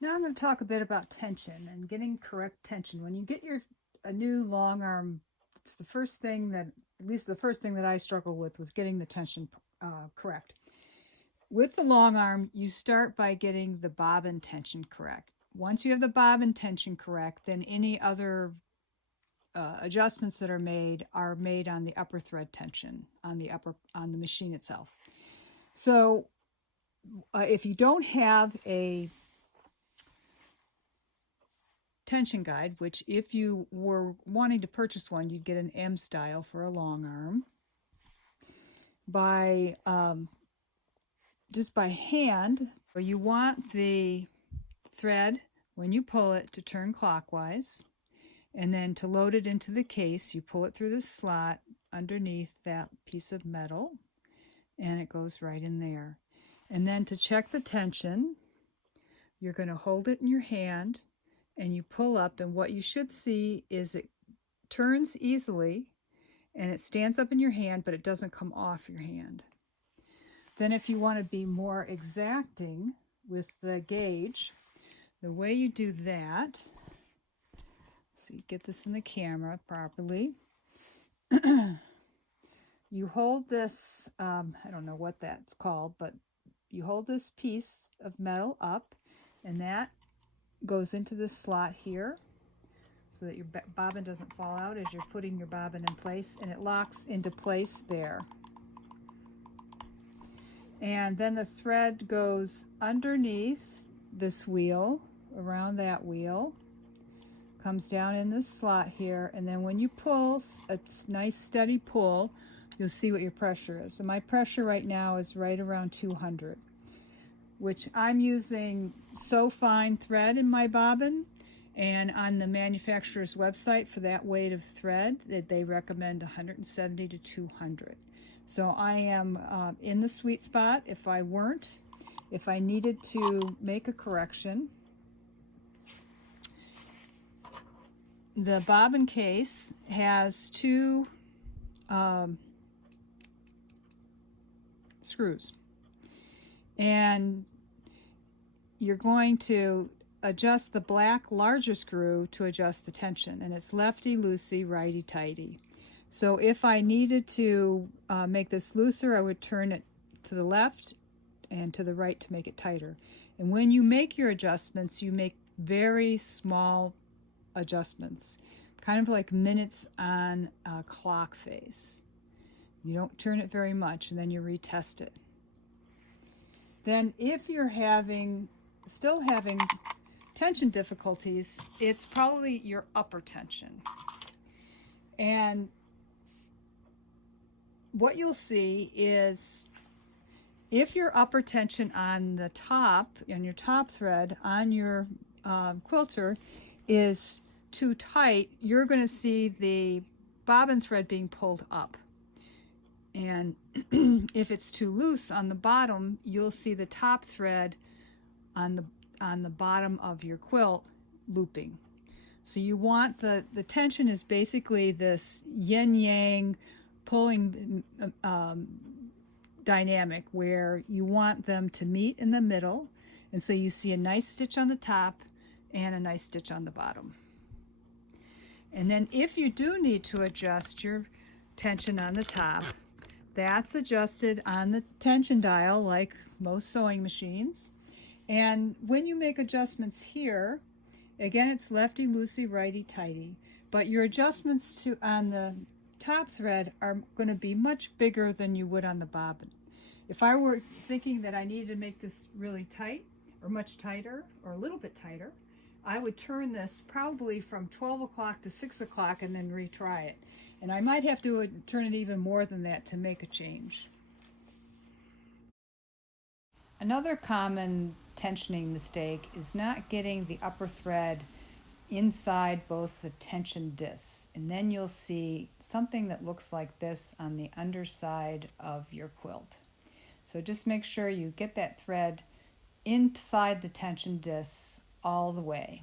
Now I'm going to talk a bit about tension and getting correct tension. When you get a new long arm, it's the first thing that, at least the first thing that I struggled with was getting the tension correct. With the long arm, you start by getting the bobbin tension correct. Once you have the bobbin tension correct, then any other adjustments that are made on the upper thread tension on the machine itself. So if you don't have a tension guide, which if you were wanting to purchase one, you'd get an M style for a long arm. By just by hand, you want the thread when you pull it to turn clockwise, and then to load it into the case, you pull it through the slot underneath that piece of metal, and it goes right in there. And then to check the tension, you're going to hold it in your hand and you pull up, and what you should see is it turns easily and it stands up in your hand, but it doesn't come off your hand. Then if you want to be more exacting with the gauge, the way you do that, so you get this in the camera properly, you hold this, I don't know what that's called, but you hold this piece of metal up, and that goes into this slot here so that your bobbin doesn't fall out as you're putting your bobbin in place, and it locks into place there. And then the thread goes underneath this wheel, around that wheel, comes down in this slot here, and then when you pull, a nice steady pull, you'll see what your pressure is. So my pressure right now is right around 200, which I'm using so fine thread in my bobbin, and on the manufacturer's website for that weight of thread that they recommend 170 to 200. So I am in the sweet spot. If I needed to make a correction, the bobbin case has two screws, and you're going to adjust the black larger screw to adjust the tension, and it's lefty loosey, righty tighty. So if I needed to make this looser, I would turn it to the left and to the right to make it tighter. And when you make your adjustments, you make very small adjustments, kind of like minutes on a clock face. You don't turn it very much, and then you retest it. Then if you're still having tension difficulties, it's probably your upper tension. And what you'll see is if your upper tension on the top, on your top thread, on your quilter is too tight, you're going to see the bobbin thread being pulled up. And if it's too loose on the bottom, you'll see the top thread on the bottom of your quilt looping. So you want the tension is basically this yin-yang pulling dynamic where you want them to meet in the middle, and so you see a nice stitch on the top and a nice stitch on the bottom. And then if you do need to adjust your tension on the top, that's adjusted on the tension dial like most sewing machines. And when you make adjustments here, again, it's lefty loosey, righty tighty, but your adjustments on the top thread are going to be much bigger than you would on the bobbin. If I were thinking that I needed to make this really tight or much tighter or a little bit tighter, I would turn this probably from 12 o'clock to 6 o'clock and then retry it. And I might have to turn it even more than that to make a change. Another common tensioning mistake is not getting the upper thread inside both the tension discs, and then you'll see something that looks like this on the underside of your quilt. So just make sure you get that thread inside the tension discs all the way.